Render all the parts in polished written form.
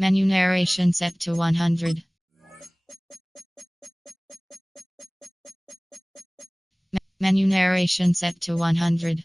Menu narration set to 100. Menu narration set to 100.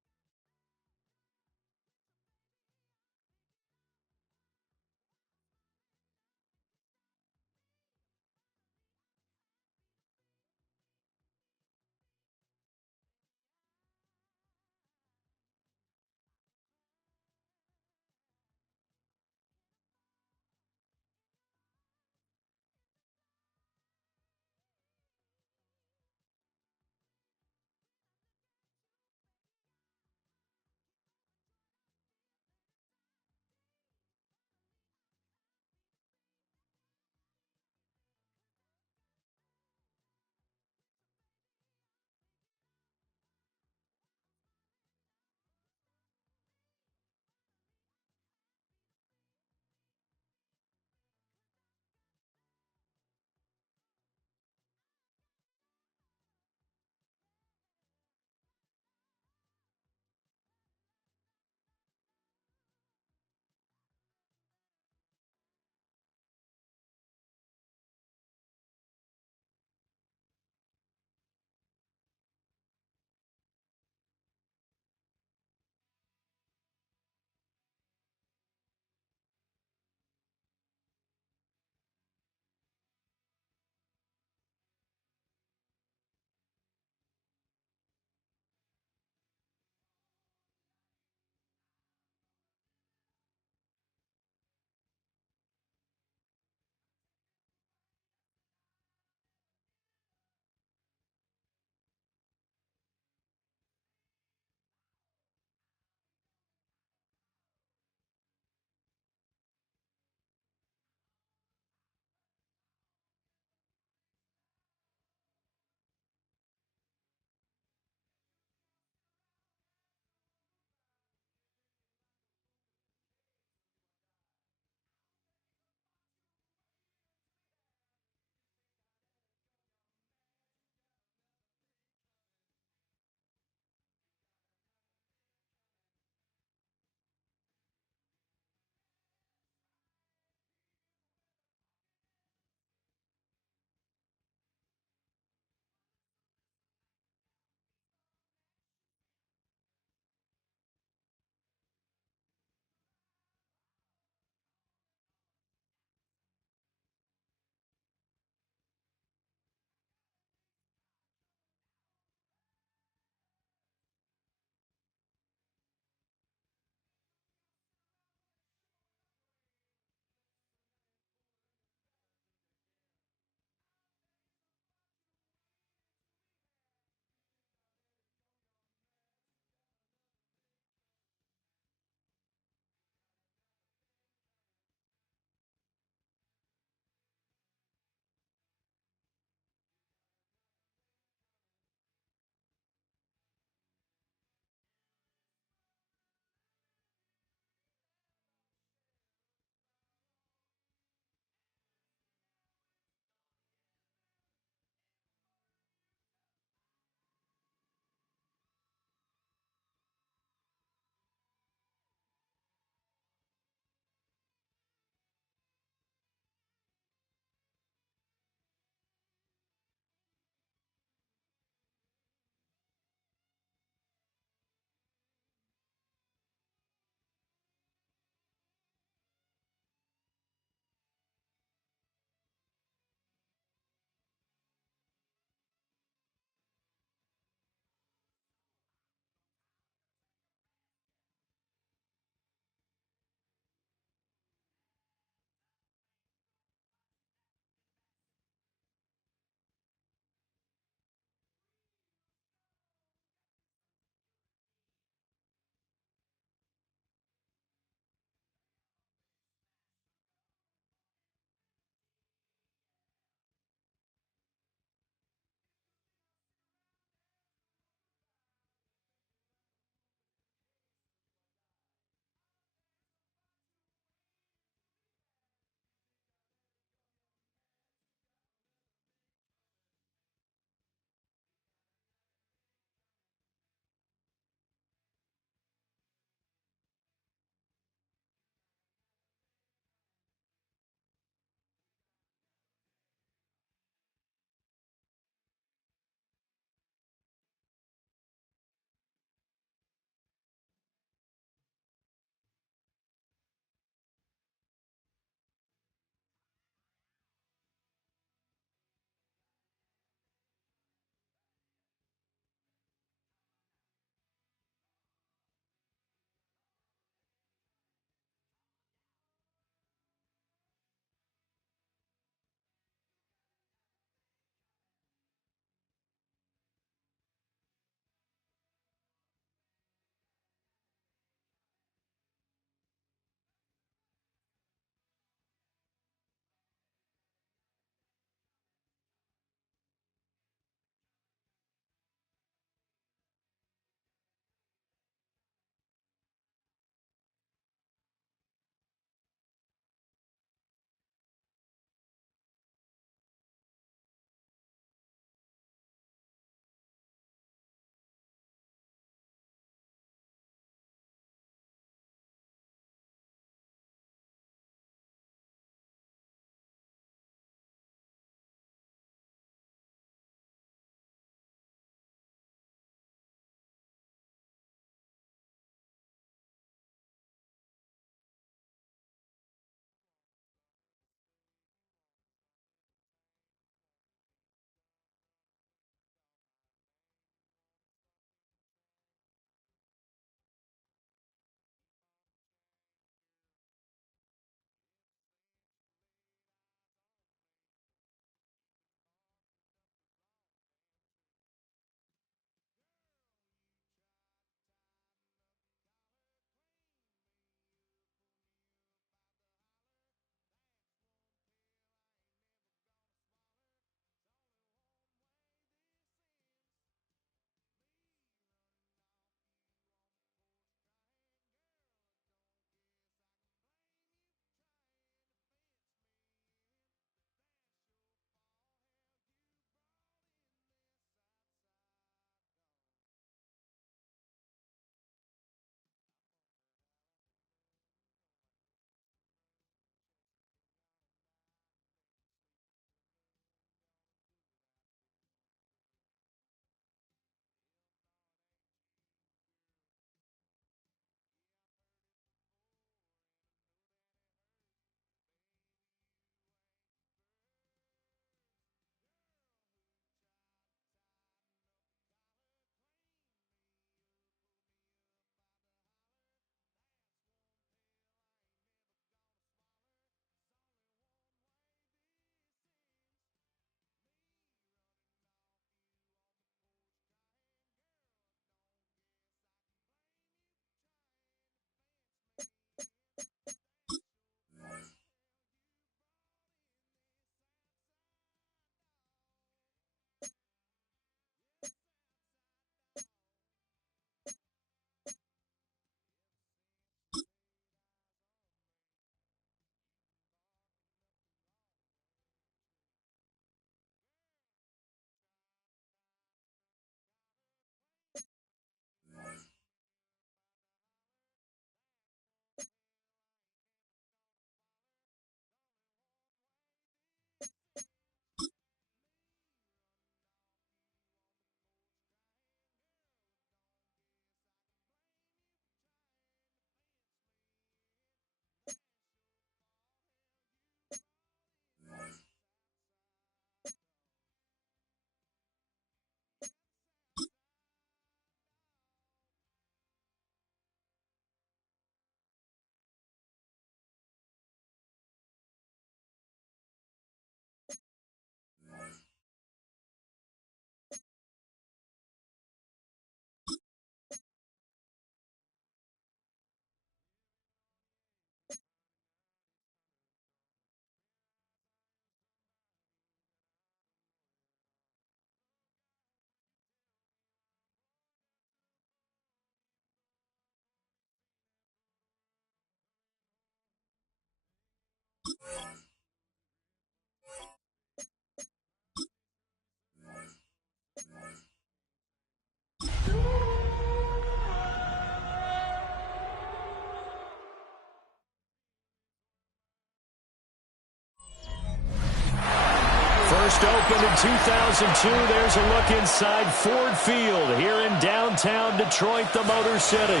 First opened in 2002. There's a look inside Ford Field here in downtown Detroit, the Motor City.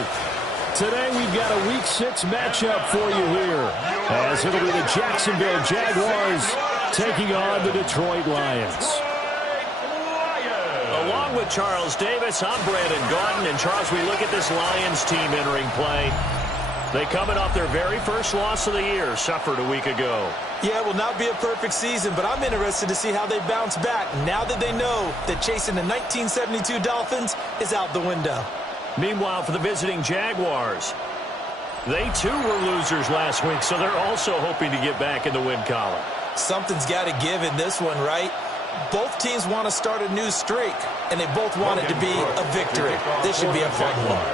Today we've got a Week 6 matchup for you here, as it'll be the Jacksonville Jaguars taking on the Detroit Lions. Along with Charles Davis, I'm Brandon Gaudin. And Charles, we look at this Lions team entering play. They coming off their very first loss of the year, suffered a week ago. Yeah, it will not be a perfect season, but I'm interested to see how they bounce back now that they know that chasing the 1972 Dolphins is out the window. Meanwhile, for the visiting Jaguars, they too were losers last week, so they're also hoping to get back in the win column. Something's got to give in this one, right? Both teams want to start a new streak, and they both want it to be a victory. This should be a fun one.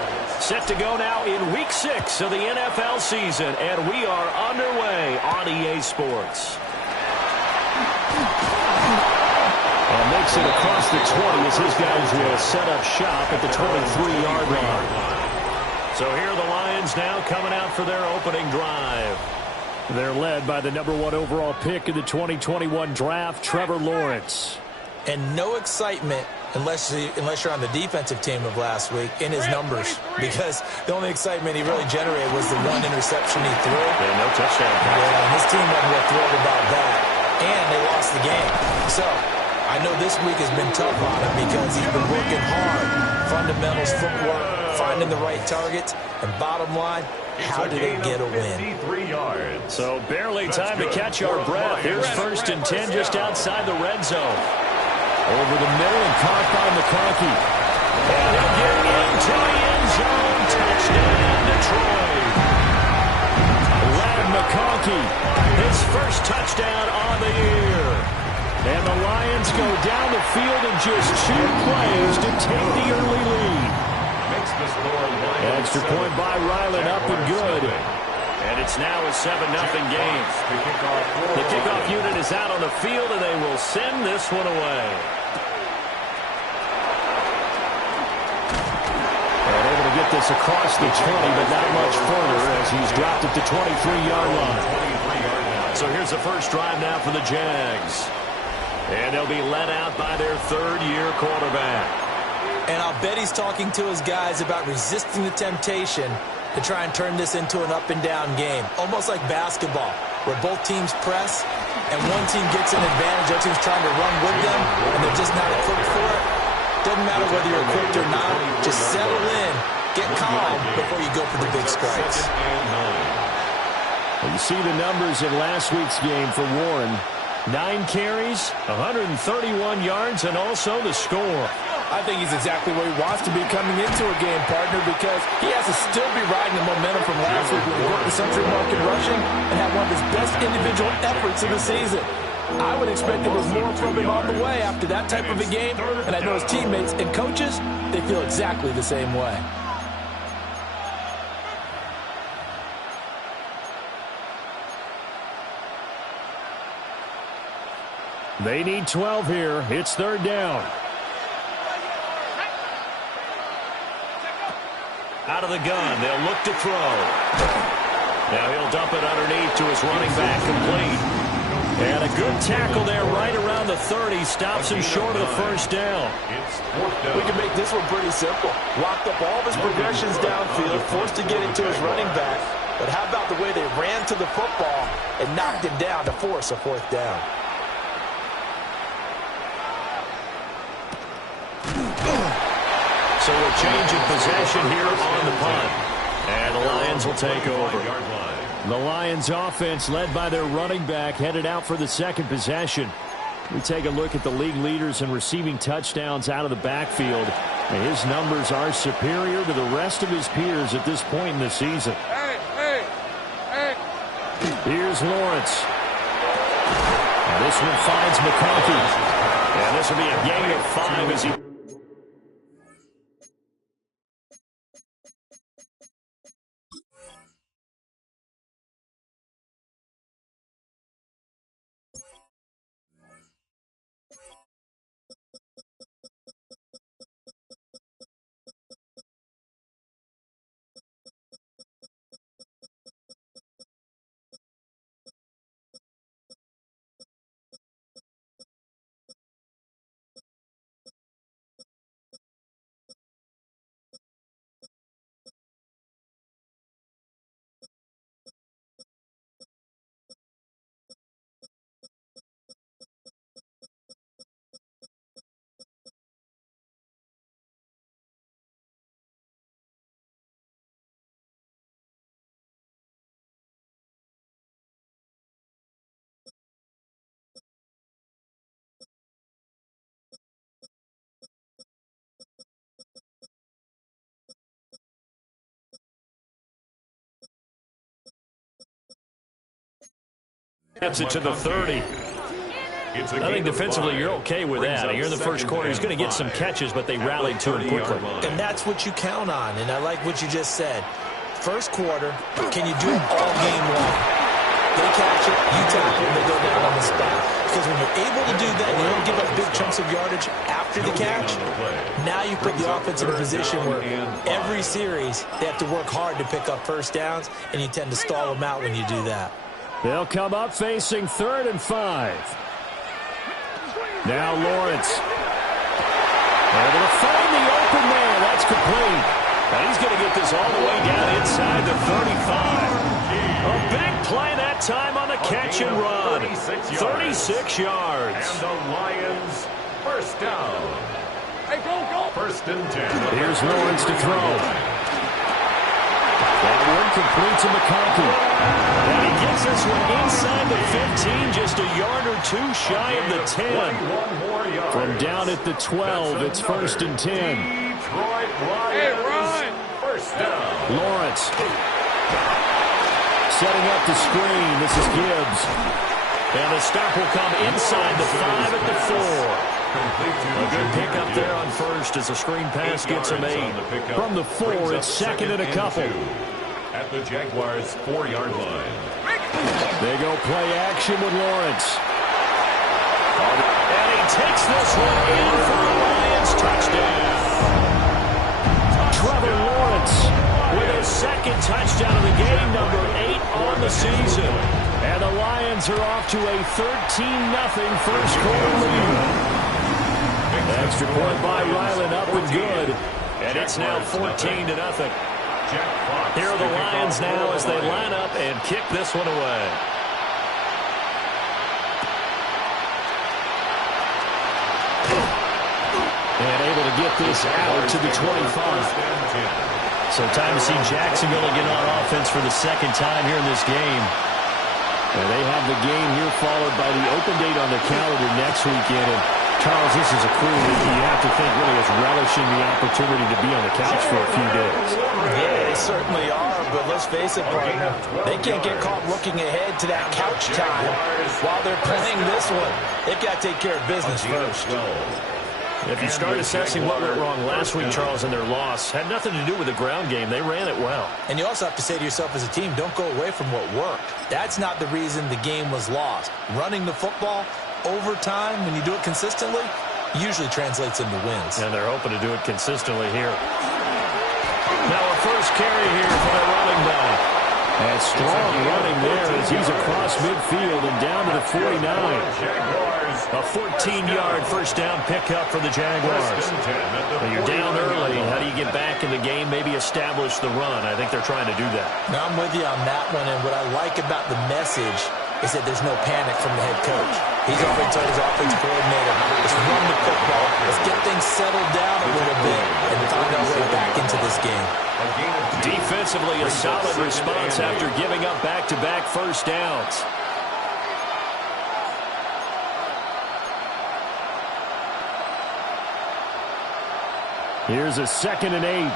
Set to go now in Week 6 of the NFL season, and we are underway on EA Sports. And makes it across the 20 as his guys will set up shop at the 23-yard line. So here are the Lions now coming out for their opening drive. They're led by the #1 overall pick in the 2021 draft, Trevor Lawrence. And no excitement unless you're on the defensive team of last week in his numbers, because the only excitement he really generated was the one interception he threw. Yeah, no touchdown. Yeah, and his team wasn't real thrilled about that, and they lost the game. So I know this week has been tough on him because he's been working hard. Fundamentals, footwork, finding the right targets, and bottom line, how do they get a win? So barely time to catch our breath. Here's 1st and 10 just outside the red zone. Over the middle and caught by McConkey. And he'll get into the end zone. Touchdown, Detroit. Lad McConkey, his first touchdown on the year. And the Lions go down the field in just 2 plays to take the early lead. Extra point by Ryland, up and good. And it's now a 7-0 game. The kickoff unit is out on the field, and they will send this one away. And able to get this across the 20, but not much further as he's dropped at the 23-yard line. So here's the first drive now for the Jags. And they'll be led out by their 3rd-year quarterback. And I'll bet he's talking to his guys about resisting the temptation to try and turn this into an up-and-down game, almost like basketball, where both teams press, and one team gets an advantage, the other team's trying to run with them, and they're just not equipped for it. Doesn't matter whether you're equipped or not, just settle in, get calm before you go for the big strikes. Well, you see the numbers in last week's game for Warren. 9 carries, 131 yards, and also the score. I think he's exactly where he wants to be coming into a game, partner, because he has to still be riding the momentum from last week when he broke the century mark in rushing and had one of his best individual efforts of the season. I would expect there was more from him on the way after that type of a game, and I know his teammates and coaches, they feel exactly the same way. They need 12 here. It's 3rd down. Out of the gun, they'll look to throw. Now he'll dump it underneath to his running back, complete. And a good tackle there right around the 30. Stops him short of the 1st down. We can make this one pretty simple. Locked up all of his progressions downfield, forced to get it to his running back. But how about the way they ran to the football and knocked him down to force a 4th down? So a change of possession here on the punt. And the Lions will take over. The Lions offense, led by their running back, headed out for the 2nd possession. We take a look at the league leaders in receiving touchdowns out of the backfield. And his numbers are superior to the rest of his peers at this point in the season. Here's Lawrence. And this one finds McConkey. And this will be a gain of 5 as he Gets it to the 30. I think defensively you're okay with that. Here in the first quarter, he's going to get some catches, but they rallied to him quickly. And that's what you count on, and I like what you just said. First quarter, can you do it all game long? They catch it, you tackle, and they go down on the spot. Because when you're able to do that, and you don't give up big chunks of yardage after the catch, now you put the offense in a position where every series they have to work hard to pick up first downs, and you tend to stall them out when you do that. They'll come up facing 3rd and 5. Now Lawrence. Able to find the open man. That's complete. And he's going to get this all the way down inside the 35. A big play that time on the catch and run. 36 yards. And the Lions first down. Hey, go. First and 10. Here's Lawrence to throw. That one complete to McConkey. And he gets this one inside the 15, just a yard or two shy of the 10. From down at the 12, it's 1st and 10. Detroit Lions first down. Lawrence setting up the screen. This is Gibbs. And the stop will come inside the 5 at the 4. A good pickup there on first as the screen pass gets him 8. From the 4, it's 2nd and a couple. At the Jaguars' 4-yard line. They go play action with Lawrence. And he takes this one in for a Lions touchdown. Trevor Lawrence with his 2nd touchdown of the game, number 8 on the season. And the Lions are off to a 13-0 first quarter lead. Extra point by Ryland, up and good. And it's now 14-0. Here are the Lions now as they line up and kick this one away. And able to get this out to the 25. So time to see Jacksonville again on offense for the 2nd time here in this game. And they have the game here followed by the open date on the calendar next weekend. And Charles, this is a crew that you have to think really is relishing the opportunity to be on the couch for a few days. Yeah, they certainly are, but let's face it, partner, they can't get caught looking ahead to that couch time while they're playing this one. They've got to take care of business first. If you start assessing what went wrong last week, Charles, in their loss, had nothing to do with the ground game. They ran it well. And you also have to say to yourself as a team, don't go away from what worked. That's not the reason the game was lost. Running the football over time, when you do it consistently, usually translates into wins. And they're hoping to do it consistently here. Now a first carry here for the running back. And strong running there as he's across midfield and down to the 49. A 14-yard first down pickup for the Jaguars. Well, you're down early. How do you get back in the game, maybe establish the run? I think they're trying to do that. Now I'm with you on that one, and what I like about the message is that there's no panic from the head coach. He's already told his offensive coordinator, let's run the football, let's get things settled down a little bit, and find our way back into this game. Defensively, a solid response after giving up back-to-back first downs. Here's a 2nd and 8.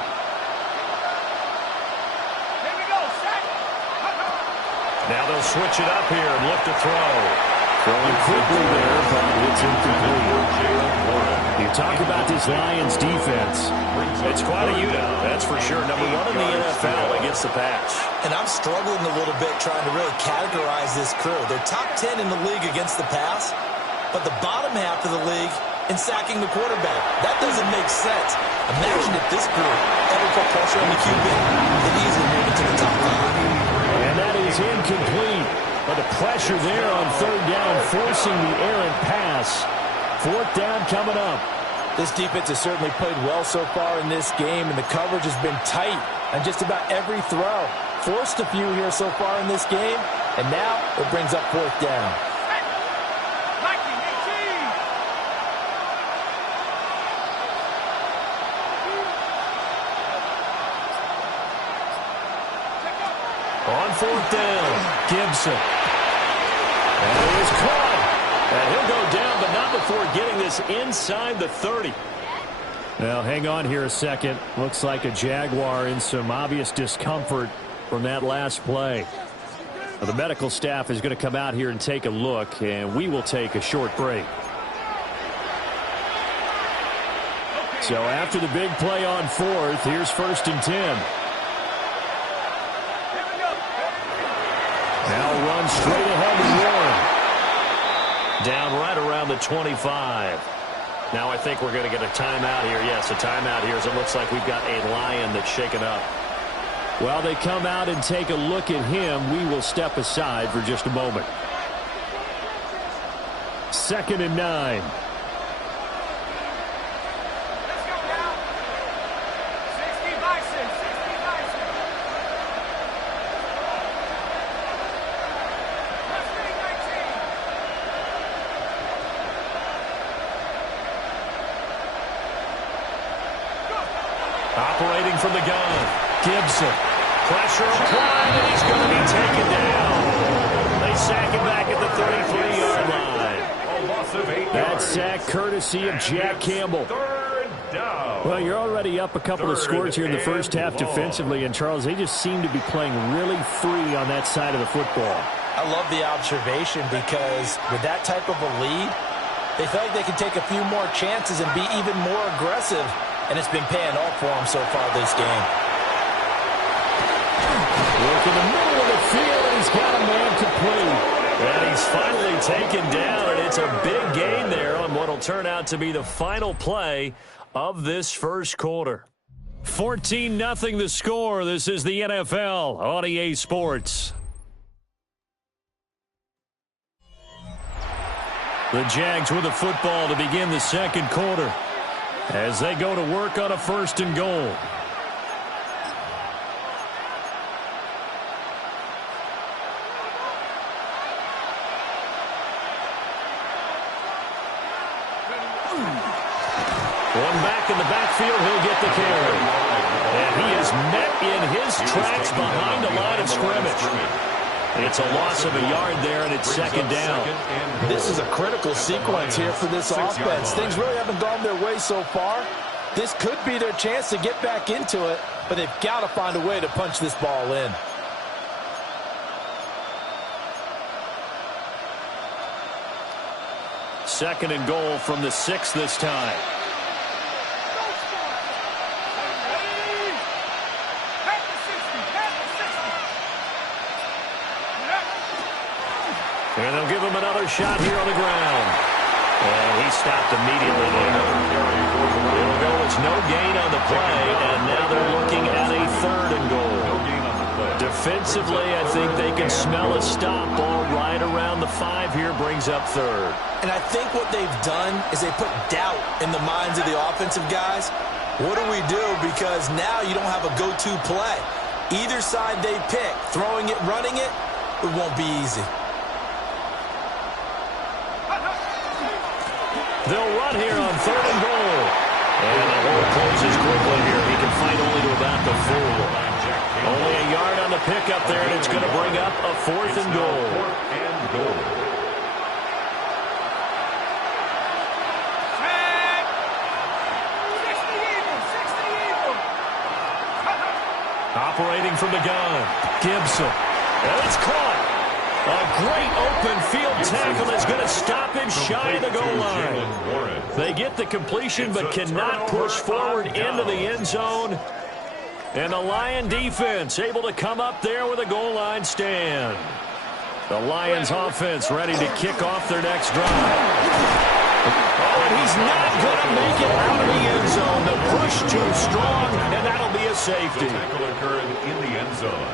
Now they'll switch it up here and look to throw. Throwing quickly there, but it's incomplete. You talk about this Lions defense. It's quite a unit, that's for sure. Number 1 in the NFL against the pass. And I'm struggling a little bit trying to really categorize this crew. They're top 10 in the league against the pass, but the bottom half of the league in sacking the quarterback. That doesn't make sense. Imagine if this group ever put pressure on the QB, they'd easily move into the top 5. And that is incomplete. But the pressure there on 3rd down, forcing the errant pass. 4th down coming up. This defense has certainly played well so far in this game, and the coverage has been tight on just about every throw. Forced a few here so far in this game, and now it brings up 4th down. On 4th down, Gibson. And he is caught. And he'll go down, but not before getting this inside the 30. Now, hang on here a second. Looks like a Jaguar in some obvious discomfort from that last play. Well, the medical staff is going to come out here and take a look, and we will take a short break. So after the big play on fourth, here's 1st and 10. Now run straight ahead and Warren. Down right around the 25. Now I think we're going to get a timeout here. Yes, a timeout here as it looks like we've got a Lion that's shaken up. While they come out and take a look at him, we will step aside for just a moment. 2nd and 9. Operating from the gun, Gibson. Pressure applied, and he's going to be taken down. They sack him back at the 33-yard line. That sack courtesy of Jack Campbell. Well, you're already up a couple of scores here in the first half defensively, and Charles, they just seem to be playing really free on that side of the football. I love the observation because with that type of a lead, they feel like they can take a few more chances and be even more aggressive, and it's been paying off for them so far this game. Look in the middle of the field, and he's got a man complete. And he's finally taken down, and it's a big gain there on what will turn out to be the final play of this first quarter. 14-0 the score. This is the NFL on EA Sports. The Jags with the football to begin the second quarter as they go to work on a 1st and goal. One back in the backfield, he'll get the carry. And he is met in his tracks behind the line of scrimmage. It's a loss of a yard there, and it's 2nd down. This is a critical sequence here for this offense. Things really haven't gone their way so far. This could be their chance to get back into it, but they've got to find a way to punch this ball in. Second and goal from the 6 this time. And they'll give him another shot here on the ground. And he stopped immediately there. It'll go as no gain on the play, and now they're looking at a 3rd and goal. Defensively, I think they can smell a stop ball right around the 5 here, brings up 3rd. And I think what they've done is they put doubt in the minds of the offensive guys. What do we do? Because now you don't have a go-to play. Either side they pick, throwing it, running it, it won't be easy. They'll run here on 3rd and goal. And the hole closes quickly here. He can fight only to about the 4. Only a yard on the pickup there, and it's going to bring up a 4th and goal. Operating from the gun, Gibson. And it's caught. A great open field tackle is going to stop him shy of the goal line. They get the completion but cannot push forward into the end zone. And the Lion defense able to come up there with a goal line stand. The Lions offense ready to kick off their next drive. Oh, and he's not going to make it out of the end zone. The push too strong, and that'll be a safety. Tackle occurred in the end zone.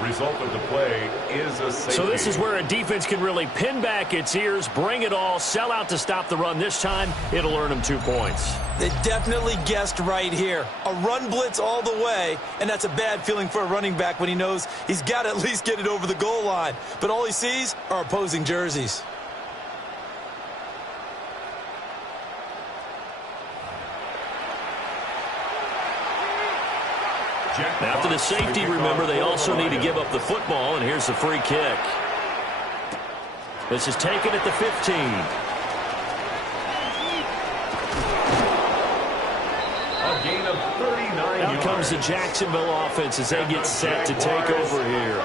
Result of the play is a safety. So this is where a defense can really pin back its ears, bring it all, sell out to stop the run. This time, it'll earn them 2 points. They definitely guessed right here. A run blitz all the way, and that's a bad feeling for a running back when he knows he's got to at least get it over the goal line. But all he sees are opposing jerseys. After the safety, remember, they also need to give up the football, and here's the free kick. This is taken at the 15. A gain of 39 yards. comes the Jacksonville offense as they get set to take over here.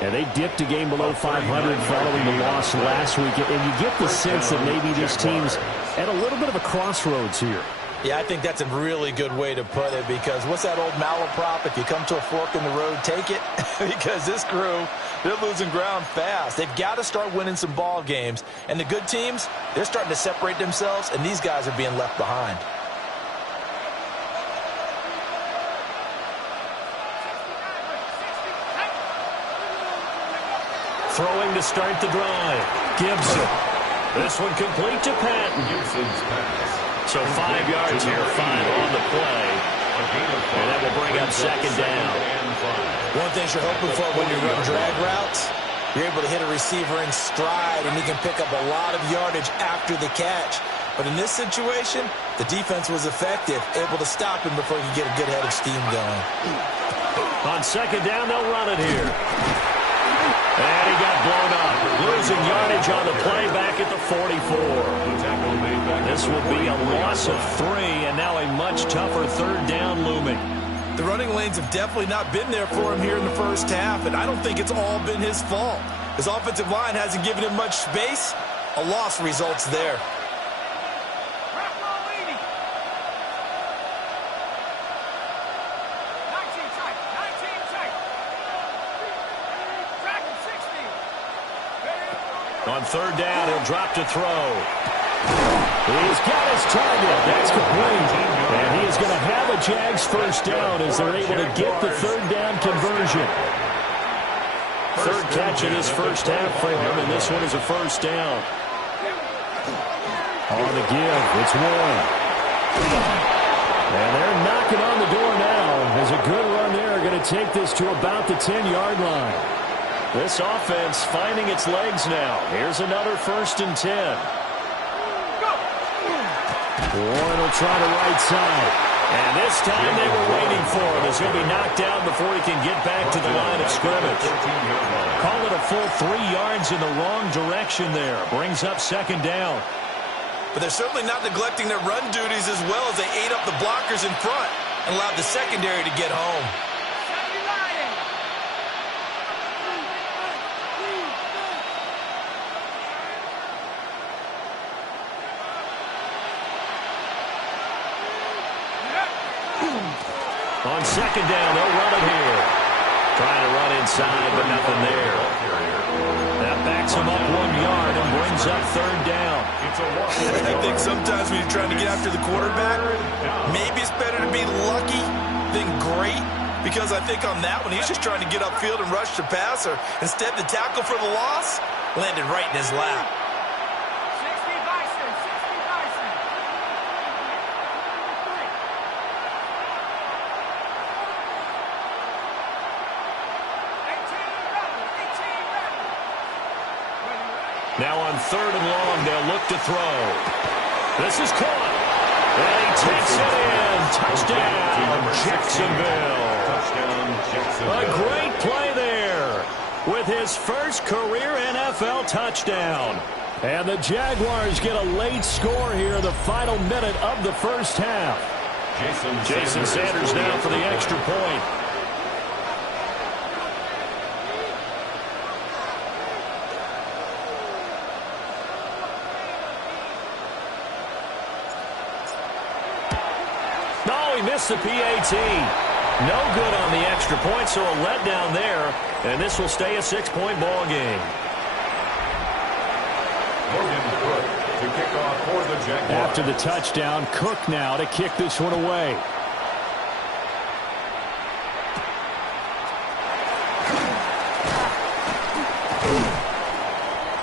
And they dipped a game below 500 following the loss last week. And you get the sense that maybe this team's at a little bit of a crossroads here. Yeah, I think that's a really good way to put it, because what's that old malaprop? If you come to a fork in the road, take it. Because this crew, they're losing ground fast. They've got to start winning some ball games. And the good teams, they're starting to separate themselves, and these guys are being left behind. Throwing to start the drive. Gibson. This one complete to Patton. Gibson's pass. So 5 yards here, 5 on the play. And that will bring up second down. One thing you're hoping for when you run drag routes, you're able to hit a receiver in stride, and he can pick up a lot of yardage after the catch. But in this situation, the defense was effective, able to stop him before he could get a good head of steam going. On second down, they'll run it here. And he got blown up. Losing yardage on the play back at the 44. This will be a loss of 3, and now a much tougher third down looming. The running lanes have definitely not been there for him here in the first half, and I don't think it's all been his fault. His offensive line hasn't given him much space. A loss results there. On third down, he'll drop to throw. He's got his target. That's complete. And he is going to have a Jags first down as they're able to get the third down conversion. Third catch of this first half for him, and this one is a first down. On the give, it's Warren. And they're knocking on the door now. There's a good run there. Going to take this to about the 10-yard line. This offense finding its legs now. Here's another 1st and 10. Warren will try the right side. And this time they were waiting for him as he'll be knocked down before he can get back to the line of scrimmage. Call it a full 3 yards in the wrong direction there. Brings up second down. But they're certainly not neglecting their run duties as well as they ate up the blockers in front and allowed the secondary to get home. On second down, they'll run it here. Trying to run inside, but nothing there. That backs him up 1 yard and brings up third down. I think sometimes when you're trying to get after the quarterback, maybe it's better to be lucky than great, because I think on that one, he's just trying to get upfield and rush the passer. Instead, the tackle for the loss landed right in his lap. Now on third and long, they'll look to throw. This is caught. And he takes it in. Touchdown, Jacksonville. A great play there with his first career NFL touchdown. And the Jaguars get a late score here in the final minute of the first half. Jason Sanders now for the extra point. Missed the PAT. No good on the extra point, so a letdown there, and this will stay a 6-point ball game. To kick off for the Jaguars. After the touchdown, Cook now to kick this one away.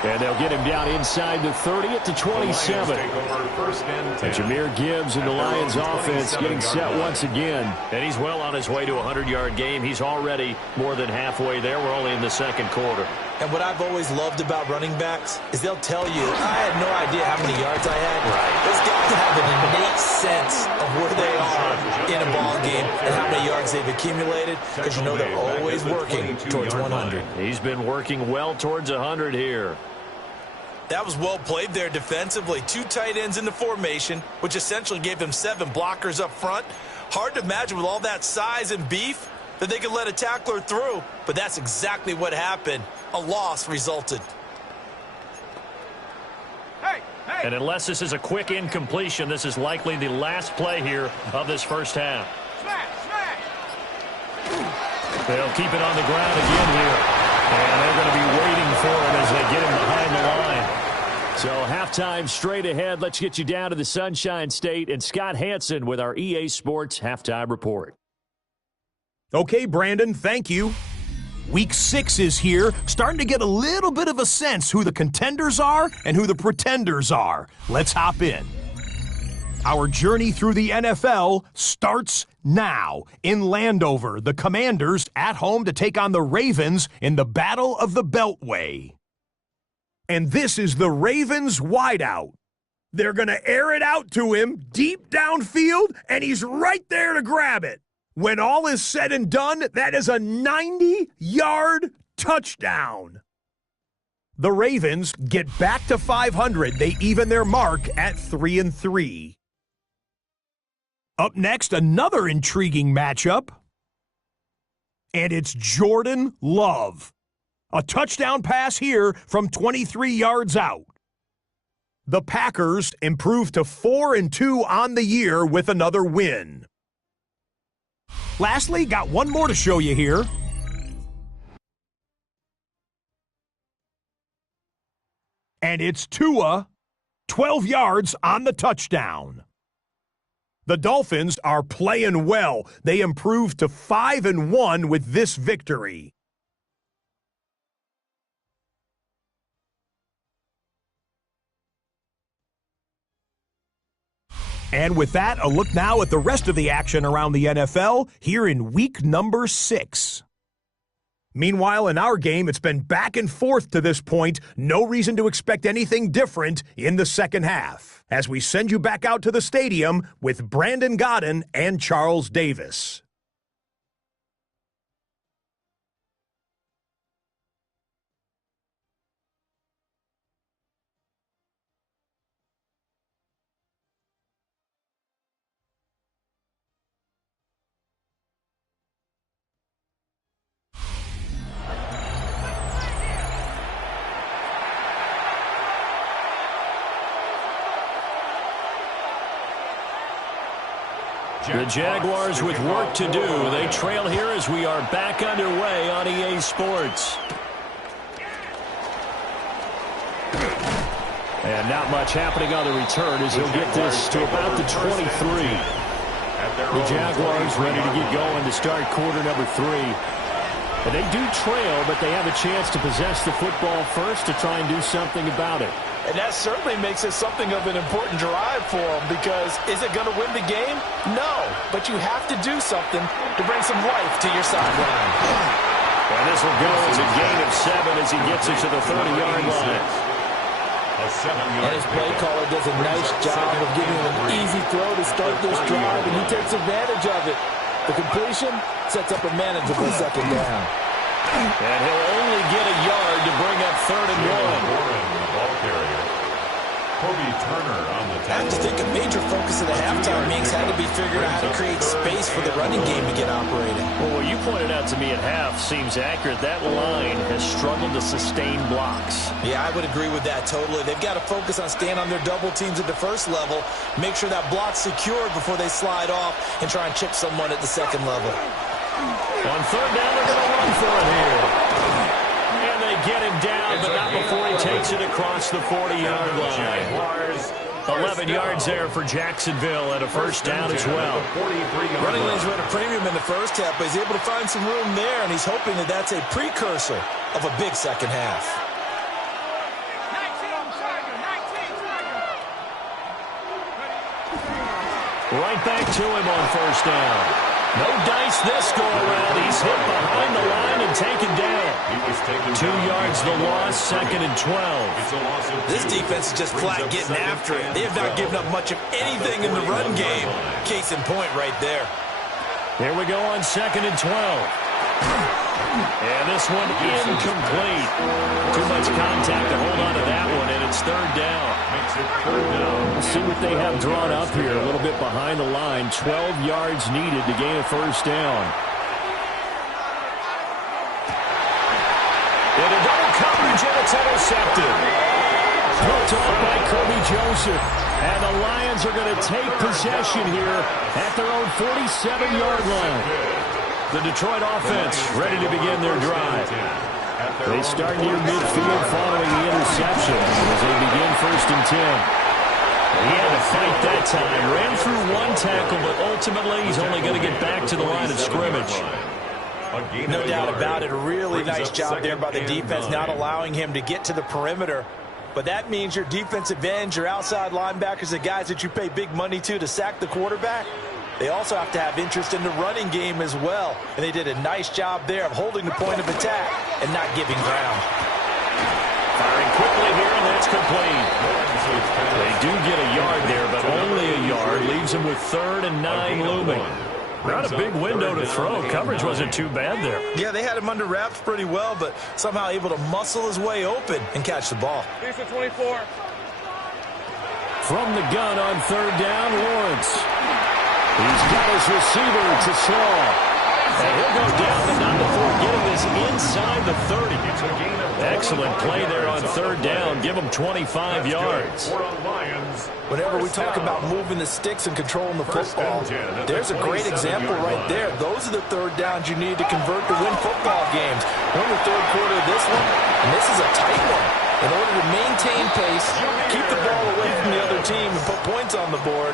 And they'll get him down inside the 30 at the 27. And Jahmyr Gibbs and the Lions offense getting set once again. And he's well on his way to a 100-yard game. He's already more than halfway there. We're only in the second quarter. And what I've always loved about running backs is they'll tell you, I had no idea how many yards I had. Right. Those guys have an innate sense of where they are in a ball game and how many yards they've accumulated, because you know they're always working towards 100. He's been working well towards 100 here. That was well played there defensively. 2 tight ends in the formation, which essentially gave them 7 blockers up front. Hard to imagine with all that size and beef that they could let a tackler through, but that's exactly what happened. A loss resulted. And unless this is a quick incompletion, this is likely the last play here of this first half. They'll keep it on the ground again here. And they're going to be waiting for him as they get him behind the line. So halftime straight ahead. Let's get you down to the Sunshine State and Scott Hansen with our EA Sports Halftime Report. Okay, Brandon, thank you. Week 6 is here, starting to get a little bit of a sense who the contenders are and who the pretenders are. Let's hop in. Our journey through the NFL starts now. In Landover, the Commanders at home to take on the Ravens in the Battle of the Beltway. And this is the Ravens wideout. They're going to air it out to him deep downfield, and he's right there to grab it. When all is said and done, that is a 90-yard touchdown. The Ravens get back to 500. They even their mark at 3-3. Up next, another intriguing matchup. And it's Jordan Love. A touchdown pass here from 23 yards out. The Packers improve to 4-2 on the year with another win. Lastly, got one more to show you here. And it's Tua, 12 yards on the touchdown. The Dolphins are playing well. They improved to 5-1 with this victory. And with that, a look now at the rest of the action around the NFL here in week number 6. Meanwhile, in our game, it's been back and forth to this point. No reason to expect anything different in the second half. As we send you back out to the stadium with Brandon Godden and Charles Davis. The Jaguars with work to do. They trail here as we are back underway on EA Sports. And not much happening on the return as he'll get this to about the 23. The Jaguars ready to get going to start quarter number 3. And they do trail, but they have a chance to possess the football first to try and do something about it. And that certainly makes it something of an important drive for them, because is it going to win the game? No, but you have to do something to bring some life to your sideline. And this will go as a gain of 7 as he gets it to the 30-yard line. And his play caller does a nice job of giving him an easy throw to start this drive, and he takes advantage of it. The completion sets up a manageable second down. And he'll only get a yard to bring up 3rd and 1. Ball carrier. Kobe Turner on the I have to think a major focus of the halftime meetings had to be figuring out how to create space for the running game to get operating. Well, what you pointed out to me at half seems accurate. That line has struggled to sustain blocks. Yeah, I would agree with that totally. They've got to focus on staying on their double teams at the first level, make sure that block's secured before they slide off and try and chip someone at the second level. On 3rd down, they're going to run for it here. And they get him down, but not before he takes it across the 40-yard line. 11 yards there for Jacksonville and a first down as well. Running lanes were at a premium in the first half, but he's able to find some room there, and he's hoping that that's a precursor of a big second half. Right back to him on 1st down. No dice this go-around. He's hit behind the line and taken down. 2 yards the loss, 2nd and 12. This defense is just flat getting after it. They have not given up much of anything in the run game. Case in point right there. Here we go on 2nd and 12. And this one incomplete. Too much contact to hold on to that one, and it's third down. Let's see what they have drawn up here. A little bit behind the line. 12 yards needed to gain a first down. Into double coverage, and it's intercepted. Picked off by Kirby Joseph. And the Lions are going to take possession here at their own 47-yard line. The Detroit offense ready to begin their drive. They start near midfield following the interception as they begin 1st and 10. He had to fight that time. Ran through one tackle, but ultimately he's only going to get back to the line of scrimmage. No doubt about it. A really nice job there by the defense, not allowing him to get to the perimeter. But that means your defensive ends, your outside linebackers, the guys that you pay big money to sack the quarterback, they also have to have interest in the running game as well. And they did a nice job there of holding the point of attack and not giving ground. Firing quickly here, and that's complete. They do get a yard there, but only a yard. Leaves them with 3rd and 9 looming. Not a big window to throw. Coverage wasn't too bad there. Yeah, they had him under wraps pretty well, but somehow able to muscle his way open and catch the ball. 24. From the gun on 3rd down, Lawrence. He's got his receiver to Slaw. And he'll go down, but not before getting this inside the 30. Excellent play there on 3rd down. Give him 25 yards. Whenever we talk about moving the sticks and controlling the football, there's a great example right there. Those are the 3rd downs you need to convert to win football games. We're in the 3rd quarter of this one, and this is a tight one. In order to maintain pace, keep the ball away from the other team, and put points on the board,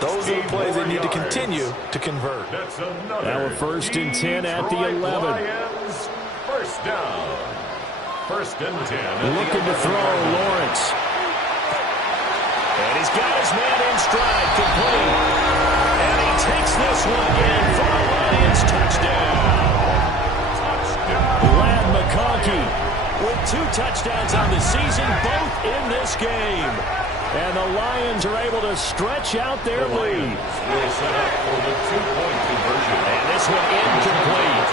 those are the plays they need to continue to convert. Now a 1st and 10 at the 11. First down. 1st and 10. Looking to throw, Lawrence. And he's got his man in stride, complete. And he takes this one in for the Lions. Touchdown. Lad McConkey with 2 touchdowns on the season, both in this game. And the Lions are able to stretch out their lead. Will set up for the 2-point conversion. And this one incomplete.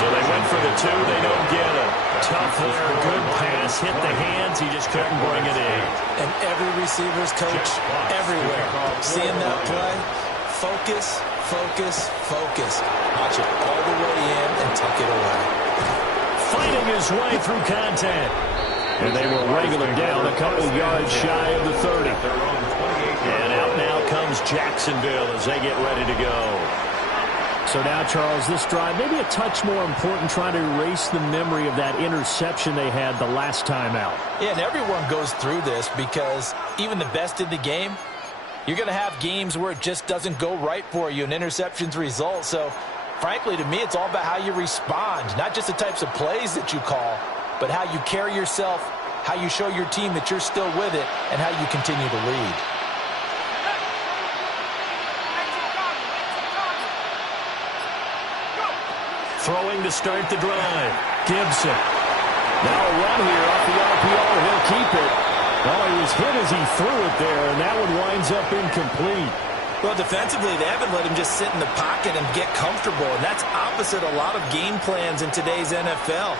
So they went for the 2. They don't get it. Tough there. Good pass. Hit the hands. He just couldn't bring it in. And every receiver's coach everywhere. Seeing that play, focus, focus, focus. Watch it all the way in and tuck it away. Fighting his way through contact. And they will wrangle him down a couple yards shy of the 30. And out now comes Jacksonville as they get ready to go. So now, Charles, this drive, maybe a touch more important, trying to erase the memory of that interception they had the last time out. Yeah, and everyone goes through this because even the best in the game, you're going to have games where it just doesn't go right for you and interceptions result. So, frankly, to me, it's all about how you respond, not just the types of plays that you call, but how you carry yourself, how you show your team that you're still with it, and how you continue to lead. Throwing to start the drive. Gibson. Now a run here off the RPO. He'll keep it. Oh, he was hit as he threw it there, and that one winds up incomplete. Well, defensively, they haven't let him just sit in the pocket and get comfortable, and that's opposite a lot of game plans in today's NFL.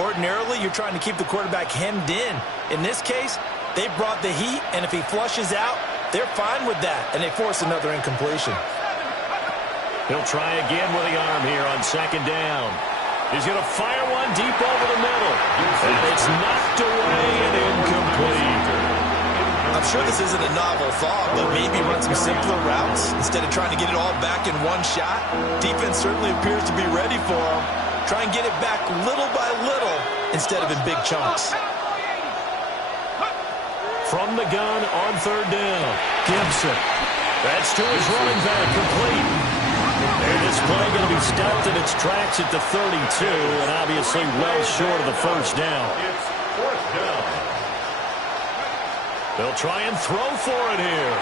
Ordinarily, you're trying to keep the quarterback hemmed in. In this case, they brought the heat, and if he flushes out, they're fine with that, and they force another incompletion. He'll try again with the arm here on 2nd down. He's going to fire one deep over the middle. And it's knocked away and incomplete. I'm sure this isn't a novel thought, but maybe run some simpler routes instead of trying to get it all back in one shot. Defense certainly appears to be ready for him. Try and get it back little by little instead of in big chunks. From the gun on 3rd down, Gibson. That's to his running back, complete. And this play going to be stopped in its tracks at the 32, and obviously well short of the 1st down. It's 4th down. They'll try and throw for it here.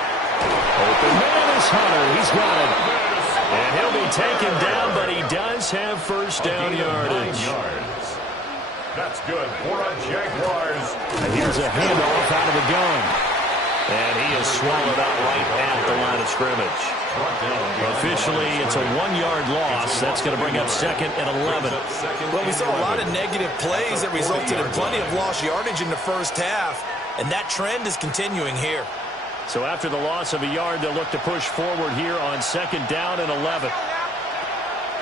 Open man is Hunter. He's got it. And he'll be taken down, but he does have 1st down yardage. That's good for a Jaguars. And here's a handoff out of the gun. And he is swallowed up right at the line of scrimmage. Officially, it's a 1-yard loss. That's going to bring up second and 11. Well, we saw a lot of negative plays that resulted in plenty of lost yardage in the first half, and that trend is continuing here. So after the loss of a yard, they'll look to push forward here on second down and 11.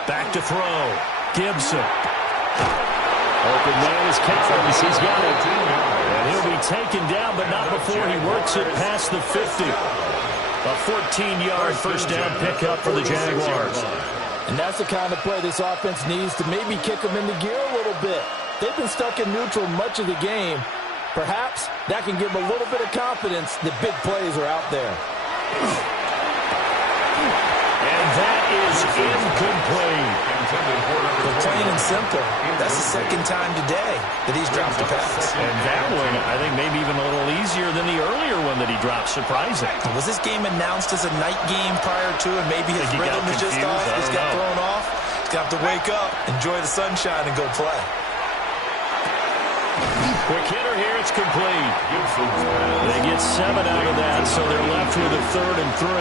Back to throw. Gibson. Open man is Collins. He's got it. And he'll be taken down, but not before he works it past the 50. A 14-yard first down pickup for the Jaguars. And that's the kind of play this offense needs to maybe kick them into gear a little bit. They've been stuck in neutral much of the game. Perhaps that can give them a little bit of confidence that big plays are out there. And that is incomplete. But plain and simple, that's the second time today that he's dropped a pass. And that one, I think, maybe even a little easier than the earlier one that he dropped. Surprising. Was this game announced as a night game prior to, and maybe his rhythm is just off? Just got thrown off? He's got to wake up, enjoy the sunshine, and go play. Quick hitter here, it's complete. They get 7 out of that, so they're left with a 3rd and 3.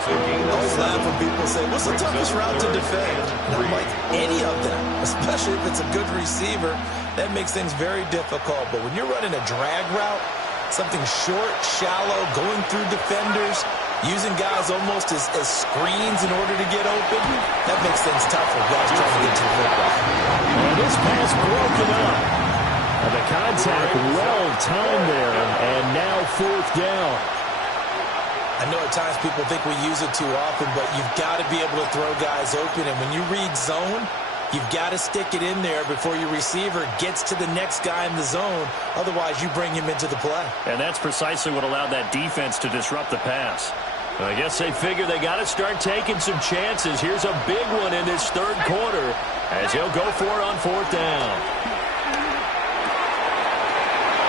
I always laugh when people say, what's the toughest route to defend? And I'm like, any of them, especially if it's a good receiver. That makes things very difficult. But when you're running a drag route, something short, shallow, going through defenders, using guys almost as screens in order to get open, that makes things tough for guys trying to get to the football. And this pass broken up. And the contact well-timed there, and now 4th down. I know at times people think we use it too often, but you've got to be able to throw guys open. And when you read zone, you've got to stick it in there before your receiver gets to the next guy in the zone. Otherwise, you bring him into the play. And that's precisely what allowed that defense to disrupt the pass. I guess they figure they got to start taking some chances. Here's a big one in this 3rd quarter as he'll go for it on 4th down.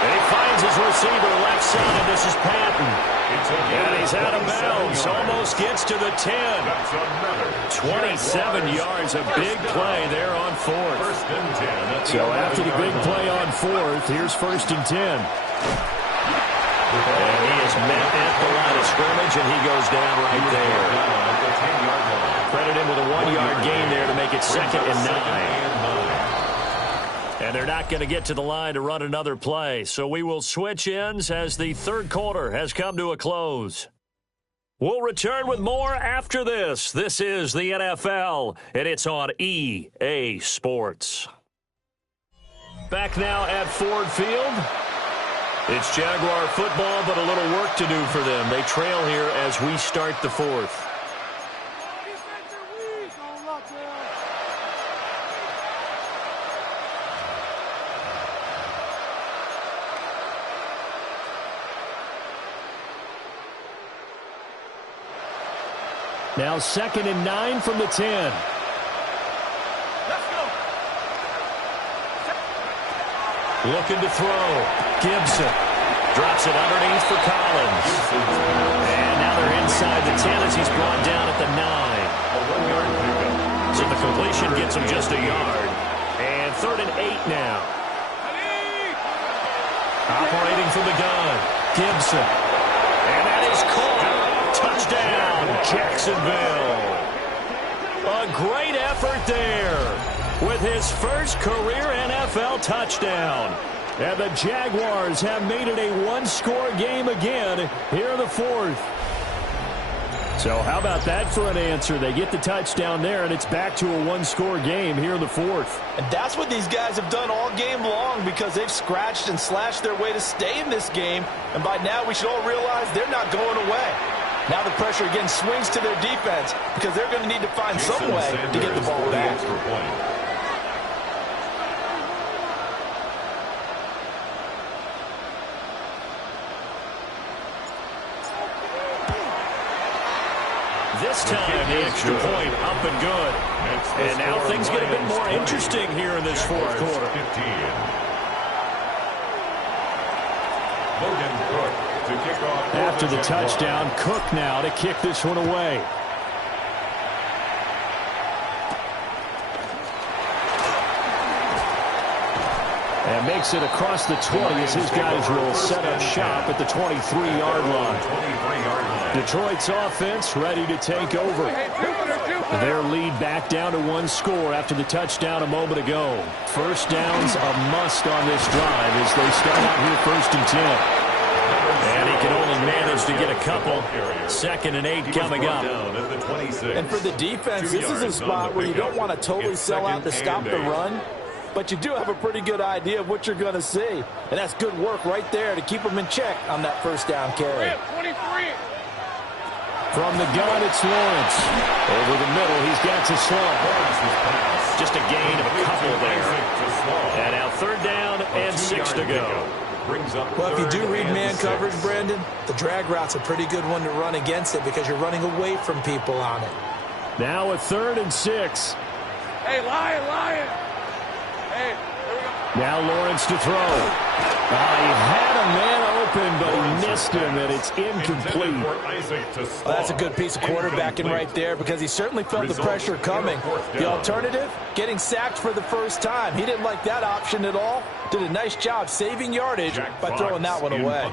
And he finds his receiver left side. This is Patton. And he's out of bounds. Almost gets to the 10. 27 yards. A big play there on 4th. So after the big play on 4th, here's 1st and 10. And he is met at the line of scrimmage, and he goes down right there. Credit him with a 1-yard gain there to make it 2nd and 9. And they're not going to get to the line to run another play. So we will switch ends as the 3rd quarter has come to a close. We'll return with more after this. This is the NFL, and it's on EA Sports. Back now at Ford Field. It's Jaguar football, but a little work to do for them. They trail here as we start the 4th. Now 2nd and 9 from the 10. Let's go. Looking to throw. Gibson drops it underneath for Collins. And now they're inside the 10 as he's brought down at the 9. So the completion gets him just a yard. And 3rd and 8 now. Operating from the gun. Gibson. And that is caught. Touchdown, Jacksonville. A great effort there with his first career NFL touchdown. And the Jaguars have made it a one-score game again here in the 4th. So how about that for an answer? They get the touchdown there, and it's back to a one-score game here in the 4th. And that's what these guys have done all game long because they've scratched and slashed their way to stay in this game. And by now we should all realize they're not going away. Now the pressure again swings to their defense because they're going to need to find some way to get the ball back. This time the extra point up and good. And now things get a bit more interesting here in this 4th quarter. After the touchdown, Cook now to kick this one away. And makes it across the 20 as his guys will set up shop at the 23-yard line. Detroit's offense ready to take over. Their lead back down to 1 score after the touchdown a moment ago. First down's a must on this drive as they start out here 1st and 10. And he can only manage to get a couple. 2nd and 8 coming up. And for the defense, this is a spot where you don't want to totally sell out to stop the run, but you do have a pretty good idea of what you're going to see. And that's good work right there to keep them in check on that first down carry. From the gun, it's Lawrence. Over the middle, he's got to slow. Just a gain of a couple there. And now 3rd down and 6 to go. Well, if you do read man coverage, Brandon, the drag route's a pretty good one to run against it because you're running away from people on it. Now a 3rd and 6. Hey, Lion. Hey, here we go. Now Lawrence to throw. He had a man open, but he missed him, and it's incomplete. Well, that's a good piece of quarterbacking right there because he certainly felt the pressure coming. The alternative, getting sacked for the first time. He didn't like that option at all. Did a nice job saving yardage by throwing that one away.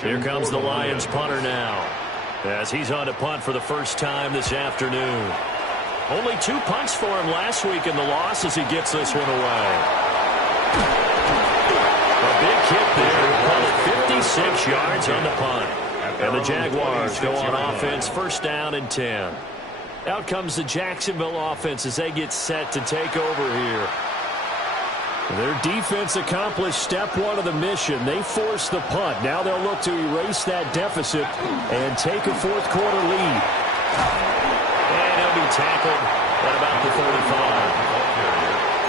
Here comes the Lions punter now as he's on to punt for the first time this afternoon. Only 2 punts for him last week in the loss as he gets this one away. A big hit there. Called it 56 yards on the punt. And the Jaguars go on offense, 1st down and 10. Out comes the Jacksonville offense as they get set to take over here. Their defense accomplished step 1 of the mission. They forced the punt. Now they'll look to erase that deficit and take a 4th quarter lead. And he'll be tackled at about the 35.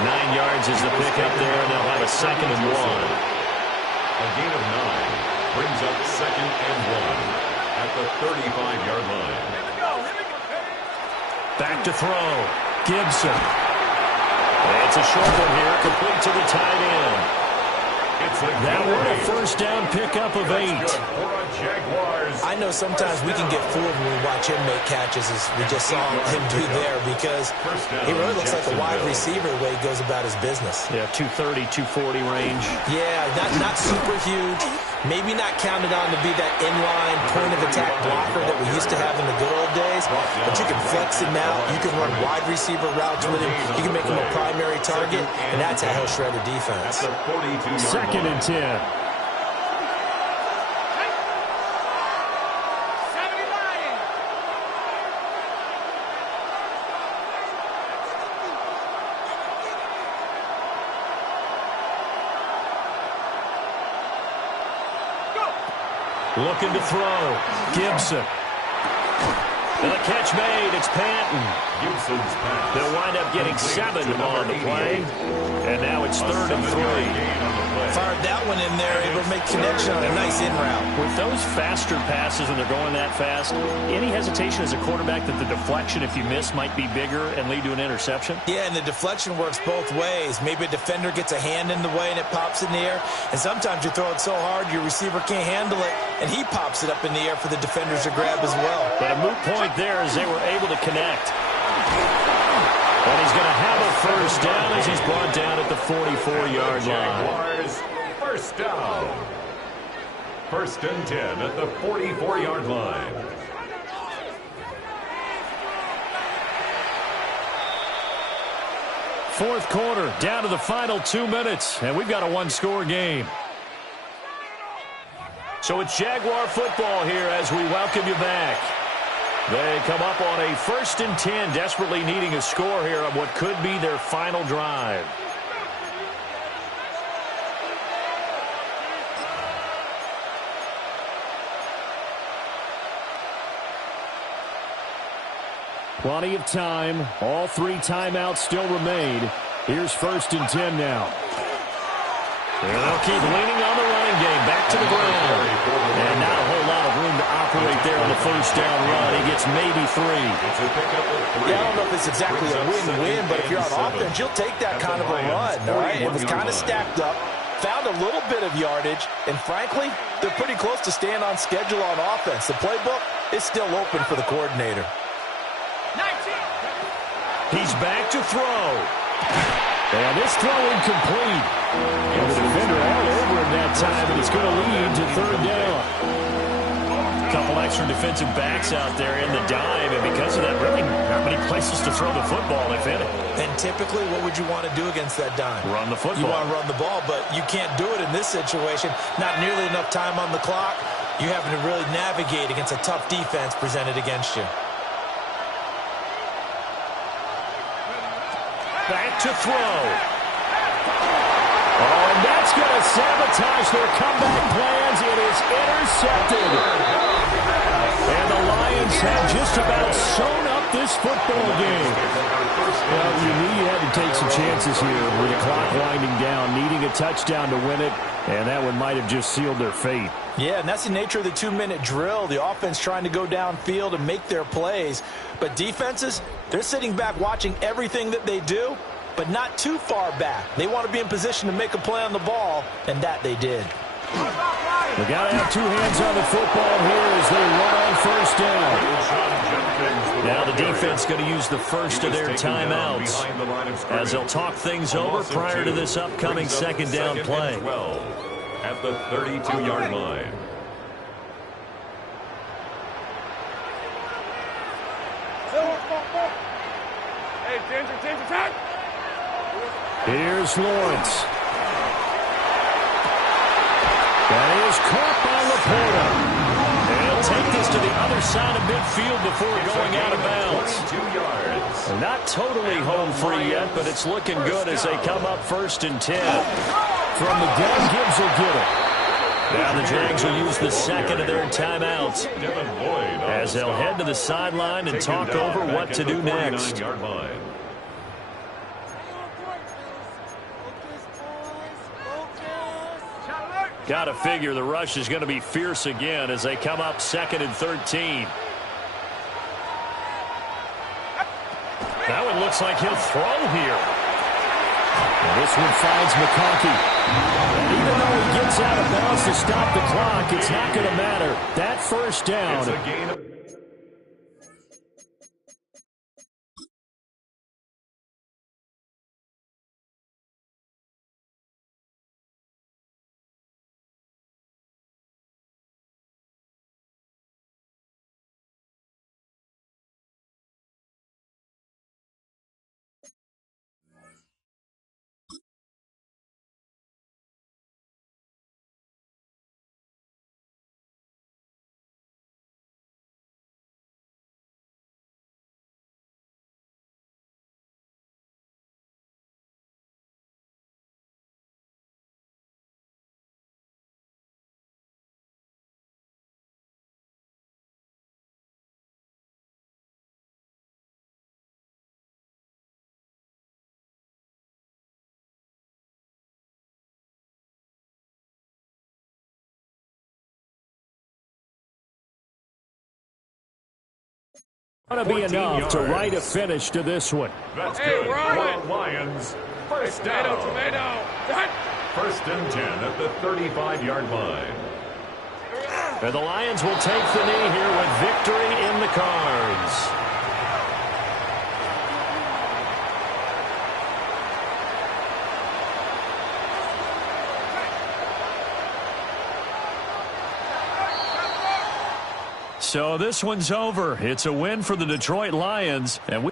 9 yards is the pickup there, and they'll have a 2nd and 1. A gain of 9 brings up 2nd and 1 at the 35-yard line. Back to throw. Gibson. It's a short one here, complete to the tight end. That one a 1st down pickup of 8. I know sometimes we can get fooled when we watch him make catches, as we just saw him do there, because he really looks like a wide receiver the way he goes about his business. Yeah, 230, 240 range. Yeah, not super huge. Maybe not counted on to be that inline point-of-attack blocker that we used to have in the good old days, but you can flex him out. You can run wide receiver routes with him. You can make him a primary target, and that's how he'll shred a defense. 2nd and 10. Looking to throw. Gibson. And the catch made. It's Patton. They'll wind up getting 7 on the play. And now it's 3rd and 3. Fired that one in there, able to make connection on a nice in route. With those faster passes when they're going that fast, any hesitation as a quarterback that the deflection, if you miss, might be bigger and lead to an interception? Yeah, and the deflection works both ways. Maybe a defender gets a hand in the way and it pops in the air. And sometimes you throw it so hard your receiver can't handle it, and he pops it up in the air for the defenders to grab as well. But a moot point there as they were able to connect. And he's going to have a 1st down as he's brought down at the 44-yard line. First down. 1st and 10 at the 44-yard line. Fourth quarter, down to the final 2 minutes, and we've got a 1-score game. So it's Jaguar football here as we welcome you back. They come up on a 1st and 10, desperately needing a score here on what could be their final drive. Plenty of time. All 3 timeouts still remain. Here's 1st and 10 now. And they'll keep leaning on the running game. Back to the ground. And not a whole lot of room to operate there on the 1st down run. He gets maybe 3. Yeah, I don't know if it's exactly a win-win, but if you're on offense, you'll take that kind of a run, all right? It was kind of stacked up, found a little bit of yardage, and frankly, they're pretty close to staying on schedule on offense. The playbook is still open for the coordinator. 19. He's back to throw. And this throw incomplete. And the defender all over him that time, and it's going to lead to third down. A couple extra defensive backs out there in the dime, and because of that, really not many places to throw the football, if any. And typically, what would you want to do against that dime? Run the football. You want to run the ball, but you can't do it in this situation. Not nearly enough time on the clock. You having to really navigate against a tough defense presented against you. Back to throw. Oh, and that's going to sabotage their comeback plans. It is intercepted. And the Lions have just about sewn up this football game. Well, you knew you had to take some chances here with the clock winding down, needing a touchdown to win it, and that one might have just sealed their fate. Yeah, and that's the nature of the 2-minute drill. The offense trying to go downfield and make their plays. But defenses, they're sitting back watching everything that they do, but not too far back. They want to be in position to make a play on the ball, and that they did. We got to have two hands on the football here as they run on first down. Now the defense going to use the first of their timeouts as they'll talk things over prior to this upcoming second down play. At the 32-yard line. Hey, Ginger, attack! Here's Lawrence. That is caught by Laporta. And he'll take this to the other side of midfield before going out of bounds. 22 yards. Not totally home free yet, but it's looking good as they come up 1st and 10. From the gun, Gibbs will get it. Now the Jags will use the second of their timeouts as they'll head to the sideline and talk over what to do next. Got to figure the rush is going to be fierce again as they come up 2nd and 13. That one looks like he'll throw here. And this one finds McConkey. And even though he gets out of bounds to stop the clock, it's not going to matter. That first down. It's a gain of Going to be enough to write a finish to this one. That's good. For Lions, first down. Tomato. 1st and 10 at the 35-yard line. And the Lions will take the knee here with victory in the cards. So this one's over. It's a win for the Detroit Lions, and we